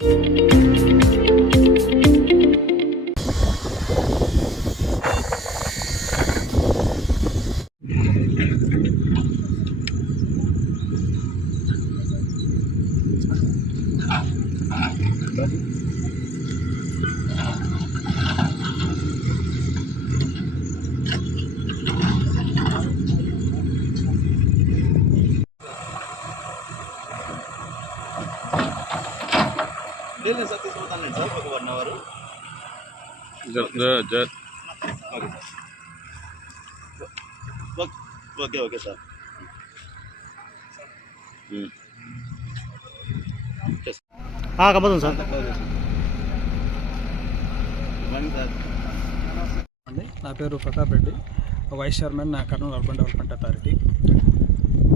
లేదు okay sir okay sir. కబోతుంది sir morning sir అండి నా పేరు ప్రతాప్ రెడ్డి. వైస్ చైర్మన్ నా కర్నూలు అర్బన్ డెవలప్మెంట్ అథారిటీ.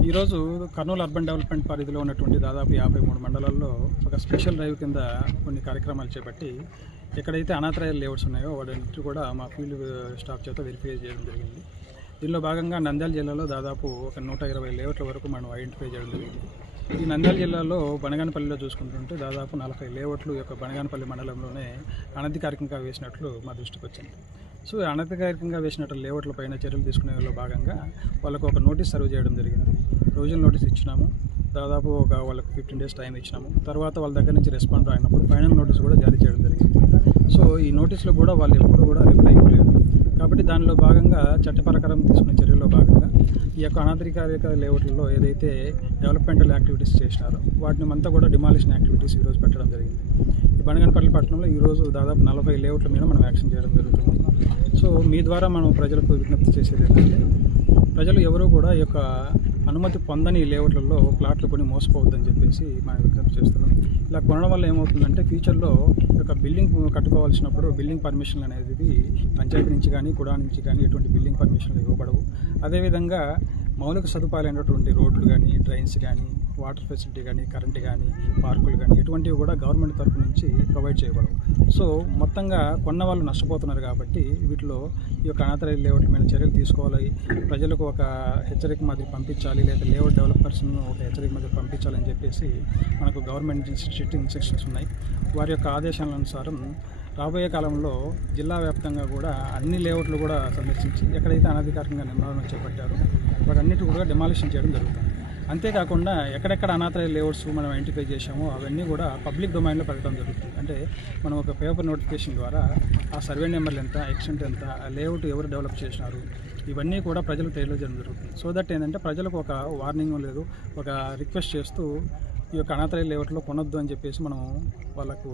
ఈరోజు కర్నూలు అర్బన్ డెవలప్మెంట్ పరిధిలో ఉన్నటువంటి దాదాపు యాభై మూడు మండలాల్లో ఒక స్పెషల్ డ్రైవ్ కింద కొన్ని కార్యక్రమాలు చేపట్టి ఎక్కడైతే అనాథరాయల్ లేఅవుట్స్ ఉన్నాయో వాటి కూడా మా ఫీల్డ్ స్టాఫ్ uh, చేత వెరిఫై చేయడం జరిగింది. దీనిలో భాగంగా నంద్యాల జిల్లాలో దాదాపు ఒక నూట ఇరవై లేఅవుట్ల వరకు మనం ఐడెంటిఫై చేయడం జరిగింది. ఈ నంద్యాల జిల్లాలో బనగానపల్లిలో చూసుకుంటుంటే దాదాపు నలభై లేఅవుట్లు యొక్క బనగానపల్లి మండలంలోనే అనధికారికంగా వేసినట్లు మా దృష్టికి వచ్చింది. సో అనధికారికంగా వేసినట్టు లేఅవుట్ల పైన చర్యలు తీసుకునే భాగంగా వాళ్ళకు ఒక నోటీస్ సర్వ్ చేయడం జరిగింది. రోజుల నోటీస్ ఇచ్చినాము. దాదాపు ఒక వాళ్ళకి ఫిఫ్టీన్ డేస్ టైం ఇచ్చినాము. తర్వాత వాళ్ళ దగ్గర నుంచి రెస్పాండ్ రాయినప్పుడు ఫైనల్ నోటీస్ కూడా జారీ చేయడం జరిగింది. సో ఈ నోటీస్లో కూడా వాళ్ళు ఎప్పుడు కూడా రిప్లై ఇవ్వలేదు. కాబట్టి దానిలో భాగంగా చట్టపరకారం తీసుకునే చర్యల్లో భాగంగా ఈ యొక్క అనాధికారిక లేఅవుట్లలో ఏదైతే డెవలప్మెంటల్ యాక్టివిటీస్ చేసినారో వాటిని అంతా కూడా డిమాలిషన్ యాక్టివిటీస్ ఈరోజు పెట్టడం జరిగింది. ఈ బనగనపల్లి పట్టణంలో ఈరోజు దాదాపు నలభై లేఅవుట్ల మీద మనం యాక్షన్ చేయడం జరుగుతుంది. సో మీ ద్వారా మనం ప్రజలకు విజ్ఞప్తి చేసేది ఏంటంటే ప్రజలు ఎవరూ కూడా ఈ యొక్క అనుమతి పొందని లేఅవుట్లలో ప్లాట్లు కొని మోసపోవద్దని చెప్పేసి మనం విజ్ఞప్తి చేస్తున్నాం. ఇలా కొనడం వల్ల ఏమవుతుందంటే ఫ్యూచర్లో ఒక బిల్డింగ్ కట్టుకోవాల్సినప్పుడు బిల్డింగ్ పర్మిషన్లు అనేది పంచాయతీ నుంచి కానీ కుడా నుంచి కానీ ఎటువంటి బిల్డింగ్ పర్మిషన్లు ఇవ్వబడవు. అదేవిధంగా మౌలిక సదుపాయాలైనటువంటి రోడ్లు కానీ డ్రైన్స్ కానీ వాటర్ ఫెసిలిటీ కానీ కరెంట్ కానీ పార్కులు కానీ ఎటువంటివి కూడా గవర్నమెంట్ తరపు నుంచి ప్రొవైడ్ చేయబడవు. సో మొత్తంగా కొన్న వాళ్ళు నష్టపోతున్నారు కాబట్టి వీటిలో ఈ యొక్క అనాథరైల్ లేఅవుట్ మీద చర్యలు తీసుకోవాలి. ప్రజలకు ఒక హెచ్చరిక మాదిరి పంపించాలి. లేదా లేఅవుట్ డెవలపర్స్ను ఒక హెచ్చరిక మాదిరి పంపించాలని చెప్పేసి మనకు గవర్నమెంట్ స్ట్రిక్ట్ ఇన్స్ట్రక్షన్స్ ఉన్నాయి. వారి యొక్క ఆదేశాల అనుసారం రాబోయే కాలంలో జిల్లా వ్యాప్తంగా కూడా అన్ని లేఅవుట్లు కూడా సందర్శించి ఎక్కడైతే అనధికారికంగా నిర్మాణం చేపట్టారో వాటన్నిటి కూడా డిమాలిషన్ చేయడం జరుగుతుంది. అంతేకాకుండా ఎక్కడెక్కడ అనాథరైల్ లేఅవుట్స్ మనం ఐడెంటిఫై చేశామో అవన్నీ కూడా పబ్లిక్ డొమైన్లో పెట్టడం జరుగుతుంది. అంటే మనం ఒక పేపర్ నోటిఫికేషన్ ద్వారా ఆ సర్వే నెంబర్లు ఎంత ఎక్స్టెంట్ ఎంత ఆ లేఅవుట్ ఎవరు డెవలప్ చేసినారు ఇవన్నీ కూడా ప్రజలకు తెలియజేయడం జరుగుతుంది. సో దట్ ఏంటంటే ప్రజలకు ఒక వార్నింగ్ లేదు ఒక రిక్వెస్ట్ చేస్తూ ఈ యొక్క అనాథరైల్ లేఅవుట్లో కొనొద్దు అని చెప్పేసి మనం వాళ్ళకు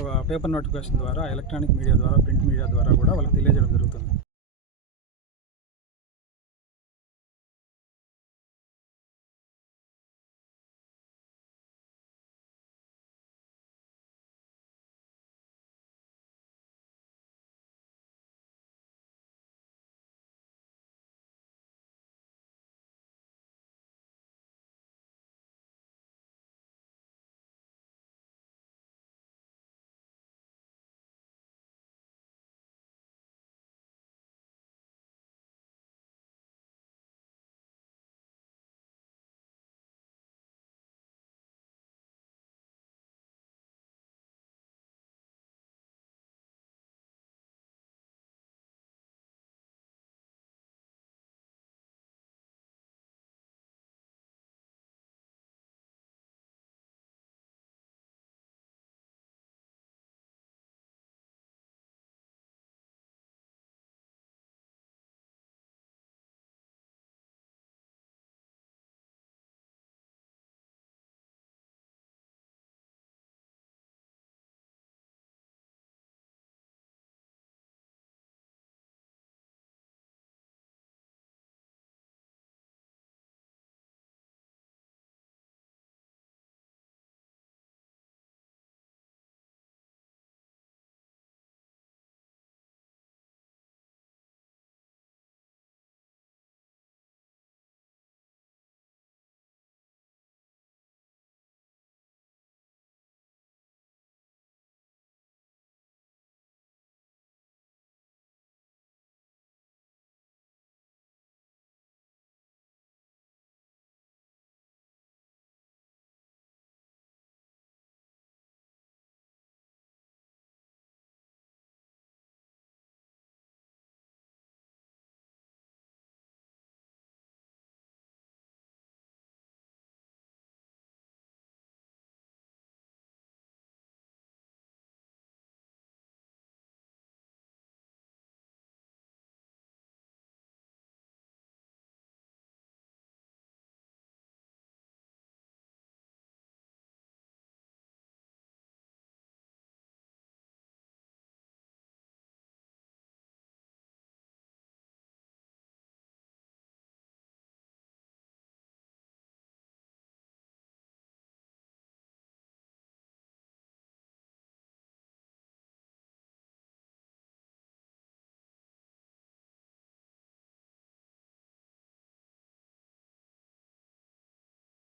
ఒక పేపర్ నోటిఫికేషన్ ద్వారా ఎలక్ట్రానిక్ మీడియా ద్వారా ప్రింట్ మీడియా ద్వారా కూడా వాళ్ళకి తెలియజేయడం జరుగుతుంది.